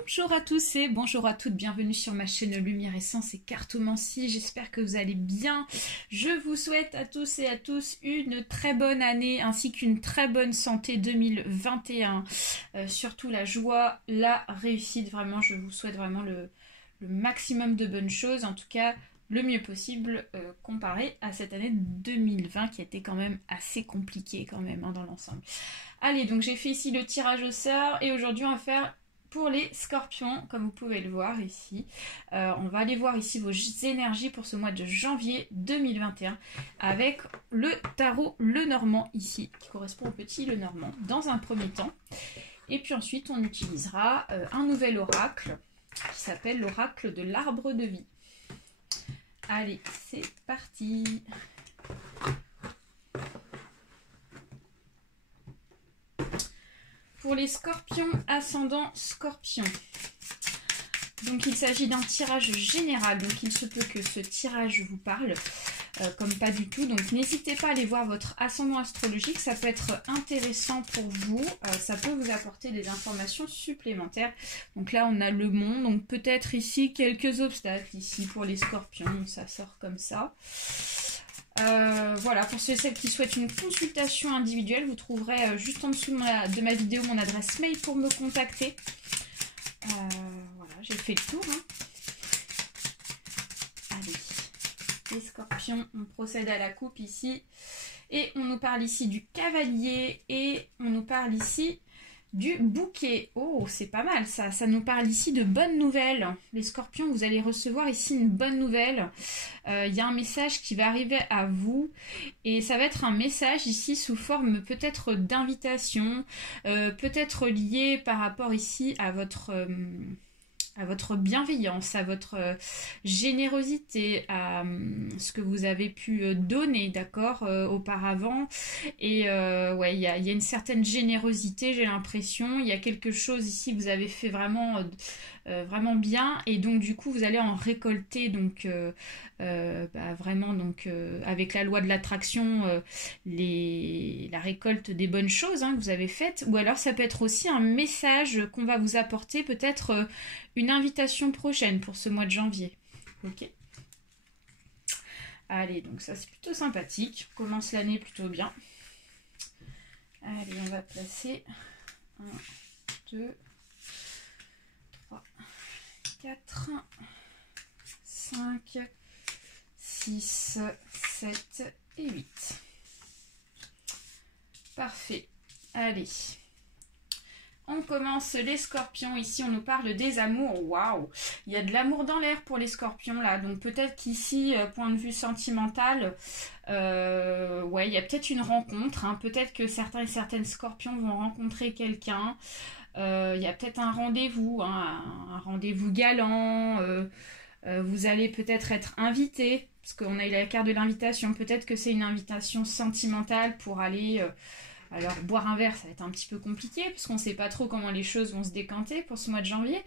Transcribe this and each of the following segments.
Bonjour à tous et bonjour à toutes, bienvenue sur ma chaîne Lumière Essence et Cartomancie, j'espère que vous allez bien. Je vous souhaite à tous et à tous une très bonne année ainsi qu'une très bonne santé 2021. Surtout la joie, la réussite, vraiment je vous souhaite vraiment le maximum de bonnes choses, en tout cas le mieux possible comparé à cette année 2020 qui était quand même assez compliquée quand même dans l'ensemble. Allez, donc j'ai fait ici le tirage au sort et aujourd'hui on va faire pour les scorpions, comme vous pouvez le voir ici. On va aller voir ici vos énergies pour ce mois de janvier 2021 avec le tarot Lenormand ici, qui correspond au petit Lenormand dans un premier temps. Et puis ensuite, on utilisera un nouvel oracle qui s'appelle l'oracle de l'arbre de vie. Allez, c'est parti! Pour les scorpions, ascendant scorpion. Donc il s'agit d'un tirage général, donc il se peut que ce tirage vous parle, comme pas du tout. Donc n'hésitez pas à aller voir votre ascendant astrologique, ça peut être intéressant pour vous, ça peut vous apporter des informations supplémentaires. Donc là on a le monde, donc peut-être ici quelques obstacles, ici pour les scorpions, ça sort comme ça. Voilà, pour ceux et celles qui souhaitent une consultation individuelle, vous trouverez juste en dessous de ma vidéo mon adresse mail pour me contacter. Voilà, j'ai fait le tour. Allez, les scorpions, on procède à la coupe ici. Et on nous parle ici du cavalier et on nous parle ici du bouquet. Oh, c'est pas mal ça. Ça nous parle ici de bonnes nouvelles. Les scorpions, vous allez recevoir ici une bonne nouvelle. Il y a un message qui va arriver à vous. Et ça va être un message ici sous forme peut-être d'invitation. Peut-être lié par rapport ici à votre bienveillance, à votre générosité, à ce que vous avez pu donner, d'accord, auparavant. Et ouais, il y a une certaine générosité, j'ai l'impression. Il y a quelque chose ici, vous avez fait vraiment bien. Et donc, du coup, vous allez en récolter, donc, vraiment, donc, avec la loi de l'attraction, la récolte des bonnes choses que vous avez faites. Ou alors, ça peut être aussi un message qu'on va vous apporter, peut-être une invitation prochaine pour ce mois de janvier. Ok. Allez, donc ça c'est plutôt sympathique. On commence l'année plutôt bien. Allez, on va placer 1, 2, 3, 4, 5, 6, 7 et 8. Parfait. Allez. On commence les scorpions, ici on nous parle des amours, waouh, il y a de l'amour dans l'air pour les scorpions là, donc peut-être qu'ici, point de vue sentimental, ouais, il y a peut-être une rencontre, peut-être que certains et certaines scorpions vont rencontrer quelqu'un, il y a peut-être un rendez-vous, un rendez-vous galant, vous allez peut-être être invité, parce qu'on a eu la carte de l'invitation, peut-être que c'est une invitation sentimentale pour aller... Alors, boire un verre, ça va être un petit peu compliqué, parce qu'on ne sait pas trop comment les choses vont se décanter pour ce mois de janvier.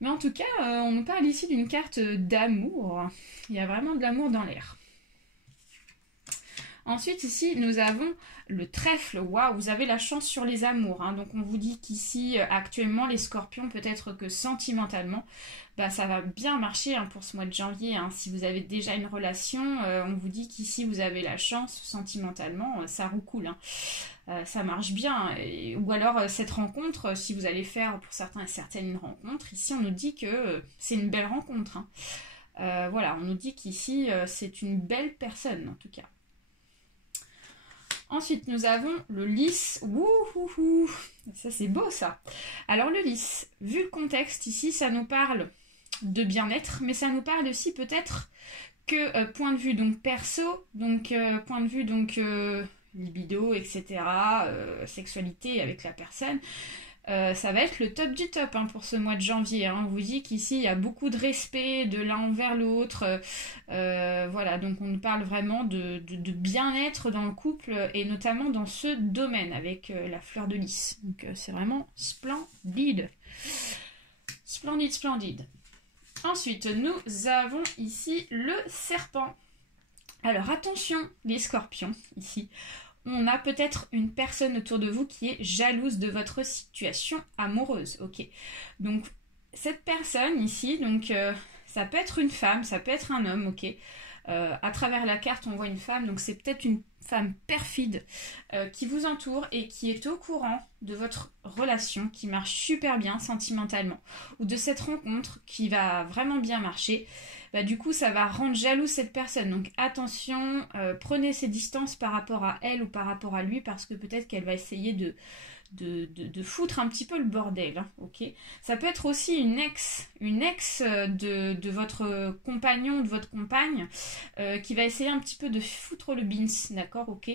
Mais en tout cas, on nous parle ici d'une carte d'amour. Il y a vraiment de l'amour dans l'air. Ensuite, ici, nous avons le trèfle. Waouh, vous avez la chance sur les amours. Donc, on vous dit qu'ici, actuellement, les scorpions, peut-être que sentimentalement, ça va bien marcher pour ce mois de janvier. Si vous avez déjà une relation, on vous dit qu'ici, vous avez la chance sentimentalement. Ça roucoule. Ça marche bien. Ou alors, cette rencontre, si vous allez faire pour certains et certaines une rencontre, ici, on nous dit que c'est une belle rencontre. Voilà, on nous dit qu'ici, c'est une belle personne, en tout cas. Ensuite, nous avons le lys. Wouhouhou, ça, c'est beau, ça. Alors, le lys, vu le contexte, ici, ça nous parle de bien-être, mais ça nous parle aussi peut-être que point de vue donc perso, donc point de vue donc libido, etc., sexualité avec la personne, ça va être le top du top pour ce mois de janvier. On vous dit qu'ici il y a beaucoup de respect de l'un envers l'autre. Voilà, donc on nous parle vraiment de bien-être dans le couple et notamment dans ce domaine avec la fleur de lys. Donc c'est vraiment splendide. Splendide, splendide. Ensuite, nous avons ici le serpent. Alors attention les scorpions, ici. On a peut-être une personne autour de vous qui est jalouse de votre situation amoureuse, ok. Donc cette personne ici, donc ça peut être une femme, ça peut être un homme, ok. À travers la carte, on voit une femme, donc c'est peut-être une femme perfide qui vous entoure et qui est au courant de votre relation qui marche super bien sentimentalement, ou de cette rencontre qui va vraiment bien marcher. Bah, du coup, ça va rendre jaloux cette personne. Donc attention, prenez ses distances par rapport à elle ou par rapport à lui, parce que peut-être qu'elle va essayer de foutre un petit peu le bordel, hein, ok. Ça peut être aussi une ex de votre compagnon, de votre compagne, qui va essayer un petit peu de foutre le beans, d'accord, ok.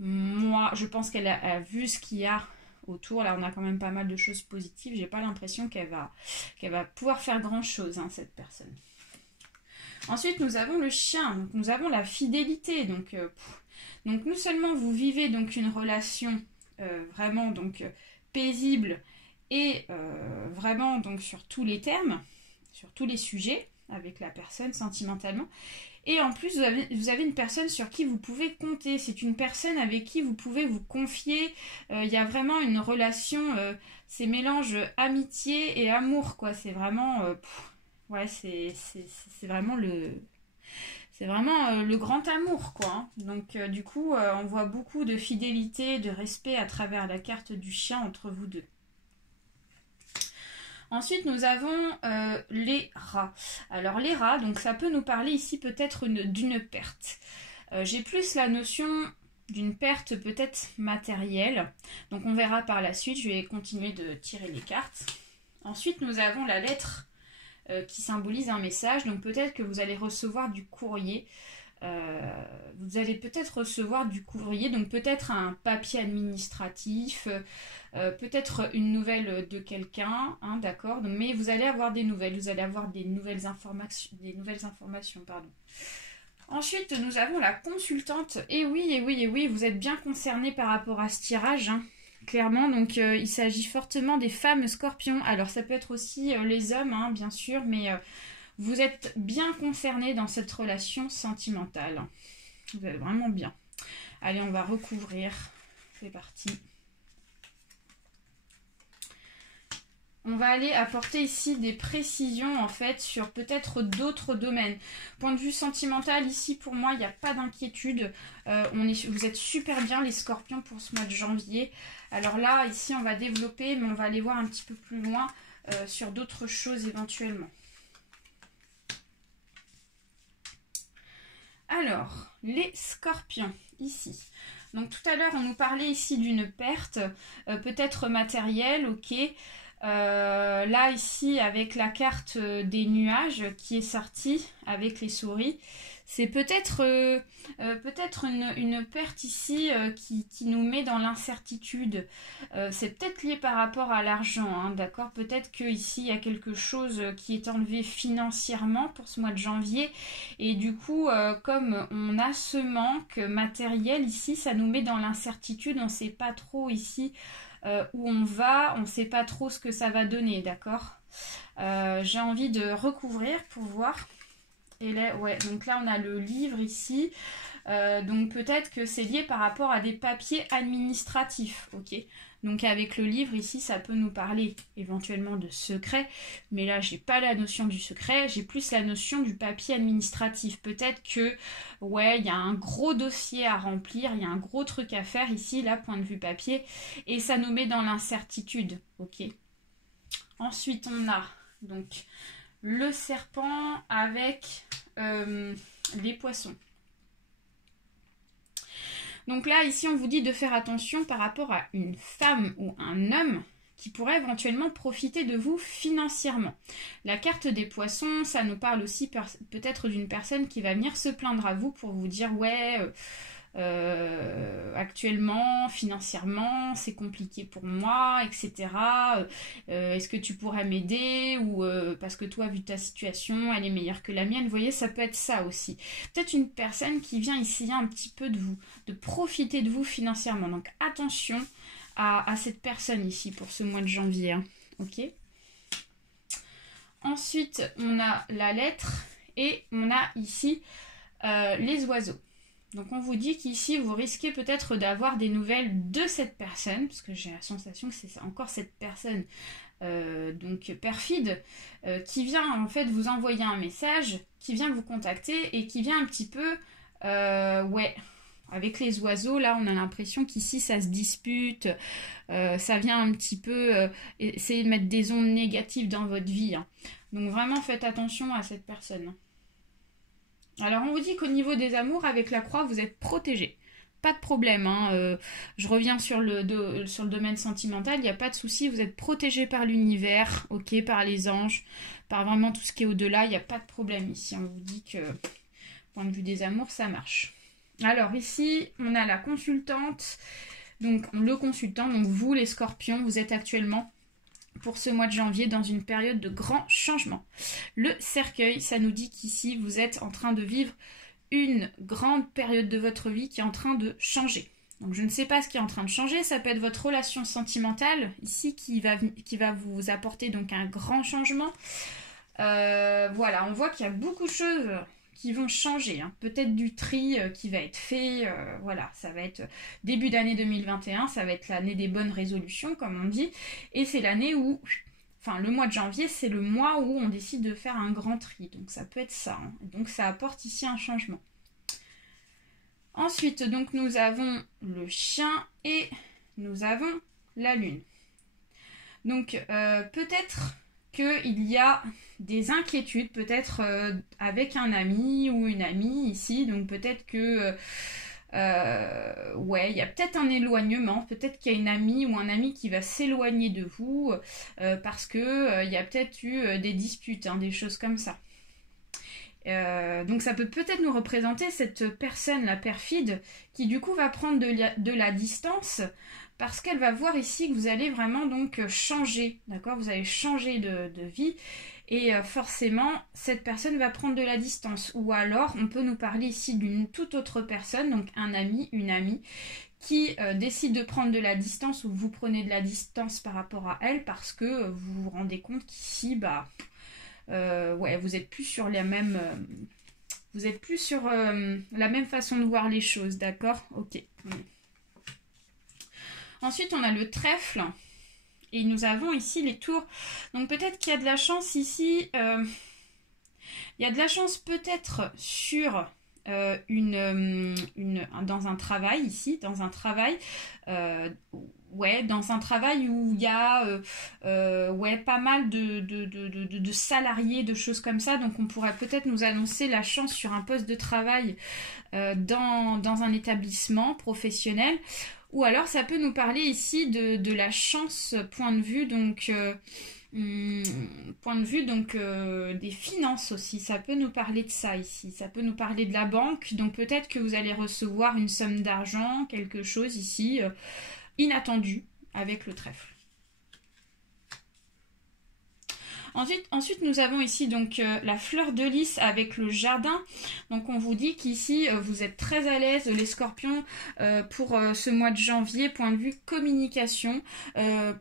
Moi, je pense qu'elle a vu ce qu'il y a autour. Là, on a quand même pas mal de choses positives. J'ai pas l'impression qu'elle va pouvoir faire grand chose, hein, cette personne. Ensuite, nous avons le chien. Donc, nous avons la fidélité. Donc non seulement vous vivez donc une relation vraiment donc paisible et vraiment donc sur tous les termes, sur tous les sujets avec la personne sentimentalement, et en plus vous avez une personne sur qui vous pouvez compter. C'est une personne avec qui vous pouvez vous confier. Il y a vraiment une relation, c'est mélange amitié et amour, quoi. C'est vraiment ouais, c'est vraiment le grand amour, quoi, hein. Donc du coup, on voit beaucoup de fidélité, de respect à travers la carte du chien entre vous deux. Ensuite, nous avons les rats. Alors les rats, donc ça peut nous parler ici peut-être d'une perte. J'ai plus la notion d'une perte peut-être matérielle. Donc on verra par la suite, je vais continuer de tirer les cartes. Ensuite, nous avons la lettre qui symbolise un message. Donc peut-être que vous allez recevoir du courrier. Vous allez peut-être recevoir du courrier, donc peut-être un papier administratif, peut-être une nouvelle de quelqu'un, hein, d'accord. Mais vous allez avoir des nouvelles, vous allez avoir des nouvelles informations, pardon. Ensuite, nous avons la consultante. Et oui, vous êtes bien concernés par rapport à ce tirage, hein. Clairement, donc il s'agit fortement des femmes scorpions. Alors ça peut être aussi les hommes, hein, bien sûr, mais vous êtes bien concernés dans cette relation sentimentale. Vous êtes vraiment bien. Allez, on va recouvrir. C'est parti. On va aller apporter ici des précisions en fait sur peut-être d'autres domaines. Point de vue sentimental, ici pour moi il n'y a pas d'inquiétude. Vous êtes super bien les scorpions pour ce mois de janvier. Alors là, ici on va développer, mais on va aller voir un petit peu plus loin sur d'autres choses éventuellement. Alors, les scorpions, ici. Donc tout à l'heure on nous parlait ici d'une perte, peut-être matérielle, ok. Là ici avec la carte des nuages qui est sortie avec les souris, c'est peut-être une perte ici qui nous met dans l'incertitude. C'est peut-être lié par rapport à l'argent, hein, d'accord. Peut-être que ici il y a quelque chose qui est enlevé financièrement pour ce mois de janvier, et du coup comme on a ce manque matériel ici, ça nous met dans l'incertitude. On ne sait pas trop ici où on va, on ne sait pas trop ce que ça va donner, d'accord. J'ai envie de recouvrir pour voir. Et là, ouais, donc là on a le livre ici. Donc peut-être que c'est lié par rapport à des papiers administratifs, ok. Donc avec le livre ici, ça peut nous parler éventuellement de secret, mais là j'ai pas la notion du secret, j'ai plus la notion du papier administratif. Peut-être que, ouais, il y a un gros dossier à remplir, il y a un gros truc à faire ici, là, point de vue papier, et ça nous met dans l'incertitude, ok. Ensuite on a donc le serpent avec les poissons. Donc là, ici, on vous dit de faire attention par rapport à une femme ou un homme qui pourrait éventuellement profiter de vous financièrement. La carte des poissons, ça nous parle aussi peut-être d'une personne qui va venir se plaindre à vous pour vous dire « Ouais, actuellement, financièrement, c'est compliqué pour moi, etc. Est-ce que tu pourrais m'aider, ou parce que toi, vu ta situation, elle est meilleure que la mienne. » Vous voyez, ça peut être ça aussi. Peut-être une personne qui vient essayer un petit peu de vous, de profiter de vous financièrement. Donc attention à cette personne ici pour ce mois de janvier, hein. Ok. Ensuite, on a la lettre et on a ici les oiseaux. Donc on vous dit qu'ici vous risquez peut-être d'avoir des nouvelles de cette personne, parce que j'ai la sensation que c'est encore cette personne donc perfide, qui vient en fait vous envoyer un message, qui vient vous contacter et qui vient un petit peu, ouais, avec les oiseaux, là on a l'impression qu'ici ça se dispute, ça vient un petit peu essayer de mettre des ondes négatives dans votre vie, hein. Donc vraiment faites attention à cette personne. Alors on vous dit qu'au niveau des amours, avec la croix, vous êtes protégé. Pas de problème, hein. Je reviens sur le domaine sentimental, il n'y a pas de souci, vous êtes protégé par l'univers, ok, par les anges, par vraiment tout ce qui est au-delà, il n'y a pas de problème ici. On vous dit que, point de vue des amours, ça marche. Alors ici, on a la consultante, donc le consultant, donc vous les scorpions, vous êtes actuellement pour ce mois de janvier dans une période de grand changement. Le cercueil, ça nous dit qu'ici, vous êtes en train de vivre une grande période de votre vie qui est en train de changer. Donc je ne sais pas ce qui est en train de changer, ça peut être votre relation sentimentale, ici, qui va vous apporter donc un grand changement. Voilà, on voit qu'il y a beaucoup de choses qui vont changer, hein. Peut-être du tri qui va être fait, voilà, ça va être début d'année 2021, ça va être l'année des bonnes résolutions, comme on dit, et c'est l'année où, enfin le mois de janvier, c'est le mois où on décide de faire un grand tri, donc ça peut être ça, hein. Donc ça apporte ici un changement. Ensuite, donc nous avons le chien et nous avons la lune. Donc peut-être qu'il y a des inquiétudes, peut-être avec un ami ou une amie ici, donc peut-être que ouais, il y a peut-être un éloignement, peut-être qu'il y a une amie ou un ami qui va s'éloigner de vous parce que il y a peut-être eu des disputes, hein, des choses comme ça. Donc ça peut peut-être nous représenter cette personne, la perfide, qui du coup va prendre de la distance parce qu'elle va voir ici que vous allez vraiment donc changer, d'accord? Vous allez changer de vie et forcément cette personne va prendre de la distance. Ou alors on peut nous parler ici d'une toute autre personne, donc un ami, une amie, qui décide de prendre de la distance ou vous prenez de la distance par rapport à elle parce que vous vous rendez compte qu'ici, bah... ouais, vous êtes plus sur la même la même façon de voir les choses, d'accord? Ok. Ensuite, on a le trèfle et nous avons ici les tours. Donc peut-être qu'il y a de la chance ici. Il y a de la chance peut-être sur dans un travail ici, dans un travail. Ouais, dans un travail où il y a ouais, pas mal de salariés, de choses comme ça. Donc on pourrait peut-être nous annoncer la chance sur un poste de travail dans un établissement professionnel. Ou alors ça peut nous parler ici de la chance, point de vue donc des finances aussi. Ça peut nous parler de ça ici. Ça peut nous parler de la banque. Donc peut-être que vous allez recevoir une somme d'argent, quelque chose ici inattendu avec le trèfle. Ensuite, nous avons ici donc la fleur de lys avec le jardin. Donc on vous dit qu'ici vous êtes très à l'aise les scorpions pour ce mois de janvier, point de vue communication,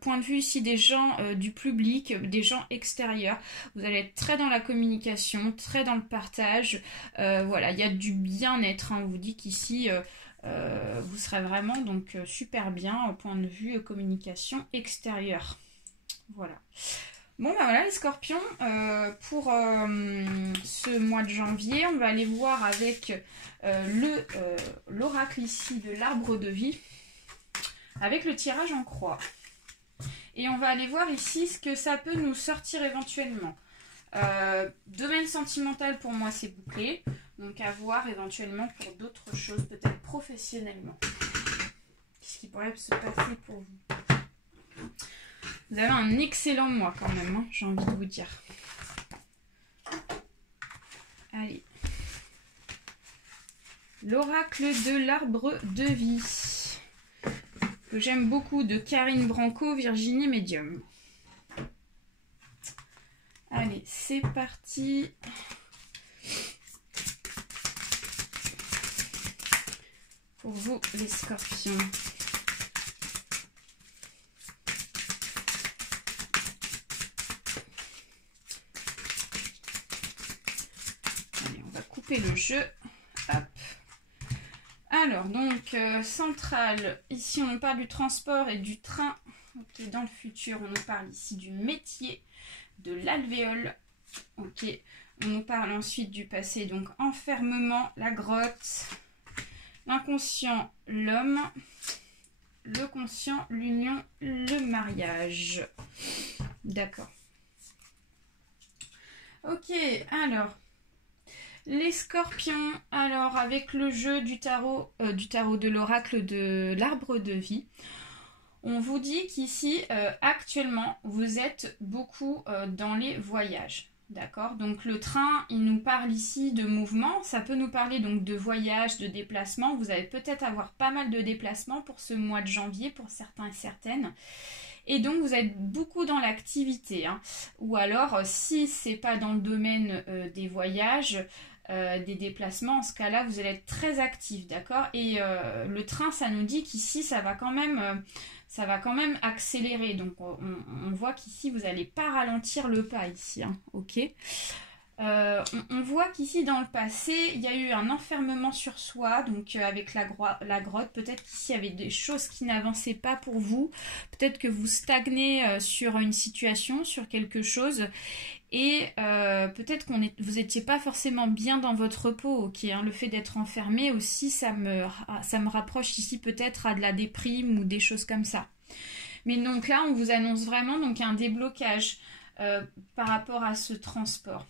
point de vue ici des gens du public, des gens extérieurs. Vous allez être très dans la communication, très dans le partage. Voilà, il y a du bien-être, hein. On vous dit qu'ici vous serez vraiment donc super bien au point de vue communication extérieure. Voilà. Bon ben voilà les scorpions, pour ce mois de janvier, on va aller voir avec l'oracle ici de l'arbre de vie, avec le tirage en croix. Et on va aller voir ici ce que ça peut nous sortir éventuellement. Domaine sentimental pour moi c'est bouclé, donc à voir éventuellement pour d'autres choses, peut-être professionnellement. Qu'est-ce qui pourrait se passer pour vous? Vous avez un excellent mois quand même, hein, j'ai envie de vous dire. Allez. L'oracle de l'arbre de vie. Que j'aime beaucoup, de Karine Branco, Virginie Medium. Allez, c'est parti. Pour vous, les scorpions. Le jeu. Hop. Alors donc centrale, ici on parle du transport et du train Ok, dans le futur, on nous parle ici du métier, de l'alvéole. Ok, on nous parle ensuite du passé, donc enfermement, la grotte, l'inconscient, l'homme, le conscient, l'union, le mariage. D'accord. Ok, alors, les scorpions, alors avec le jeu du tarot de l'oracle de l'arbre de vie, on vous dit qu'ici, actuellement, vous êtes beaucoup dans les voyages. D'accord? Donc le train, il nous parle ici de mouvement. Ça peut nous parler donc de voyage, de déplacement. Vous allez peut-être avoir pas mal de déplacements pour ce mois de janvier, pour certains et certaines. Et donc vous êtes beaucoup dans l'activité. Hein. Ou alors, si c'est pas dans le domaine des voyages, des déplacements, en ce cas-là, vous allez être très actif, d'accord? Et le train, ça nous dit qu'ici, ça va quand même accélérer. Donc, on voit qu'ici, vous n'allez pas ralentir le pas ici, hein, ok? On voit qu'ici, dans le passé, il y a eu un enfermement sur soi, donc avec la grotte. Peut-être qu'ici, il y avait des choses qui n'avançaient pas pour vous. Peut-être que vous stagnez sur une situation, sur quelque chose. Et peut-être que vous n'étiez pas forcément bien dans votre peau, ok, hein, le fait d'être enfermé aussi, ça me rapproche ici peut-être à de la déprime ou des choses comme ça. Mais donc là, on vous annonce vraiment donc un déblocage par rapport à ce transport.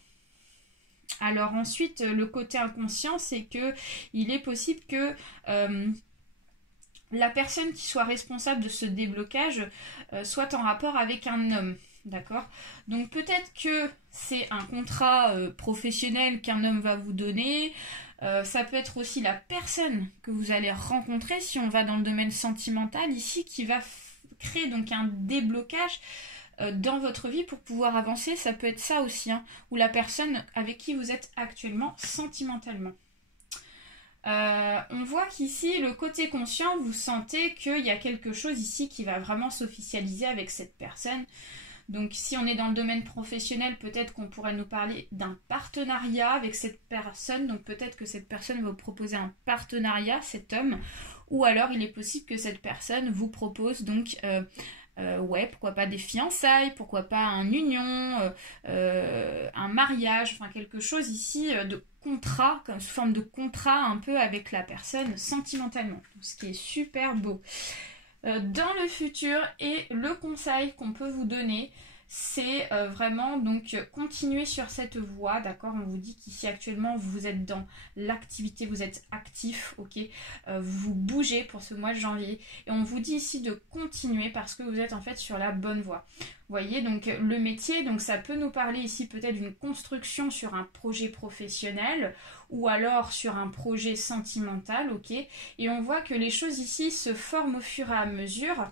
Alors ensuite, le côté inconscient, c'est que il est possible que la personne qui soit responsable de ce déblocage soit en rapport avec un homme. D'accord? Donc peut-être que c'est un contrat professionnel qu'un homme va vous donner. Ça peut être aussi la personne que vous allez rencontrer si on va dans le domaine sentimental ici qui va créer donc un déblocage dans votre vie pour pouvoir avancer. Ça peut être ça aussi, hein, ou la personne avec qui vous êtes actuellement sentimentalement. On voit qu'ici, le côté conscient, vous sentez qu'il y a quelque chose ici qui va vraiment s'officialiser avec cette personne. Donc si on est dans le domaine professionnel, peut-être qu'on pourrait nous parler d'un partenariat avec cette personne. Donc peut-être que cette personne va vous proposer un partenariat, cet homme. Ou alors il est possible que cette personne vous propose donc, ouais, pourquoi pas des fiançailles, pourquoi pas une union, un mariage, enfin quelque chose ici de contrat, comme sous forme de contrat un peu avec la personne sentimentalement. Ce qui est super beau. Dans le futur, et le conseil qu'on peut vous donner, c'est vraiment donc continuer sur cette voie, d'accord? On vous dit qu'ici actuellement vous êtes dans l'activité, vous êtes actif, ok? Vous bougez pour ce mois de janvier et on vous dit ici de continuer parce que vous êtes en fait sur la bonne voie. Vous voyez, donc le métier, donc ça peut nous parler ici peut-être d'une construction sur un projet professionnel ou alors sur un projet sentimental, ok? Et on voit que les choses ici se forment au fur et à mesure,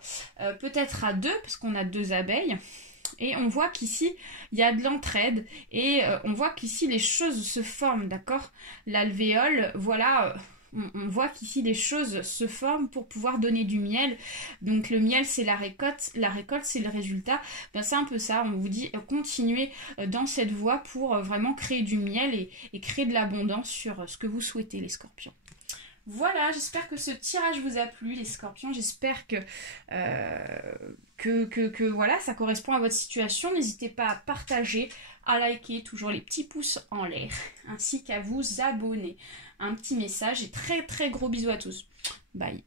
peut-être à deux, parce qu'on a deux abeilles. Et on voit qu'ici, il y a de l'entraide et on voit qu'ici, les choses se forment, d'accord? L'alvéole, voilà, on voit qu'ici, les choses se forment pour pouvoir donner du miel. Donc le miel, c'est la récolte, c'est le résultat. Ben, c'est un peu ça, on vous dit continuez dans cette voie pour vraiment créer du miel et créer de l'abondance sur ce que vous souhaitez, les scorpions. Voilà, j'espère que ce tirage vous a plu, les scorpions. J'espère que voilà, ça correspond à votre situation. N'hésitez pas à partager, à liker, toujours les petits pouces en l'air, ainsi qu'à vous abonner. Un petit message et très très gros bisous à tous. Bye.